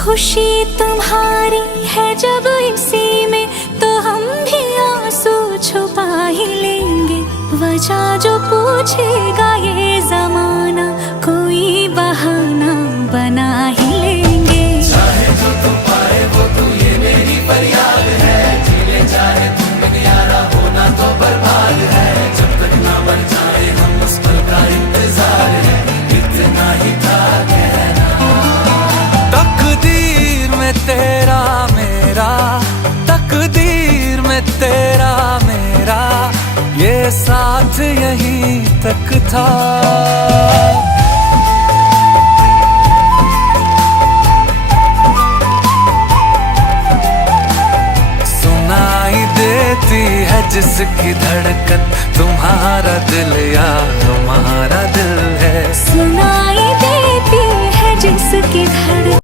खुशी तुम्हारी है जब इसी में, तो हम भी आंसू छुपा ही लेंगे। वजह जो पूछेगा ये जमाना, कोई बहाना बना ही लेंगे। चाहे जो तू पाए वो तू, ये मेरी फरियाद है। जीने चाहे तुम बिन यारा, होना तो बर्बाद है। जब तक ना मर जाए हम, उस पल का इंतजार है। इतना ही था कहना। तकदीर में तेरा मेरा, तकदीर में तेरा मेरा, ये साथ यहीं तक था। सुनाई देती है जिसकी धड़कन, तुम्हारा दिल या हमारा दिल है। सुनाई देती है जिसकी धड़कन।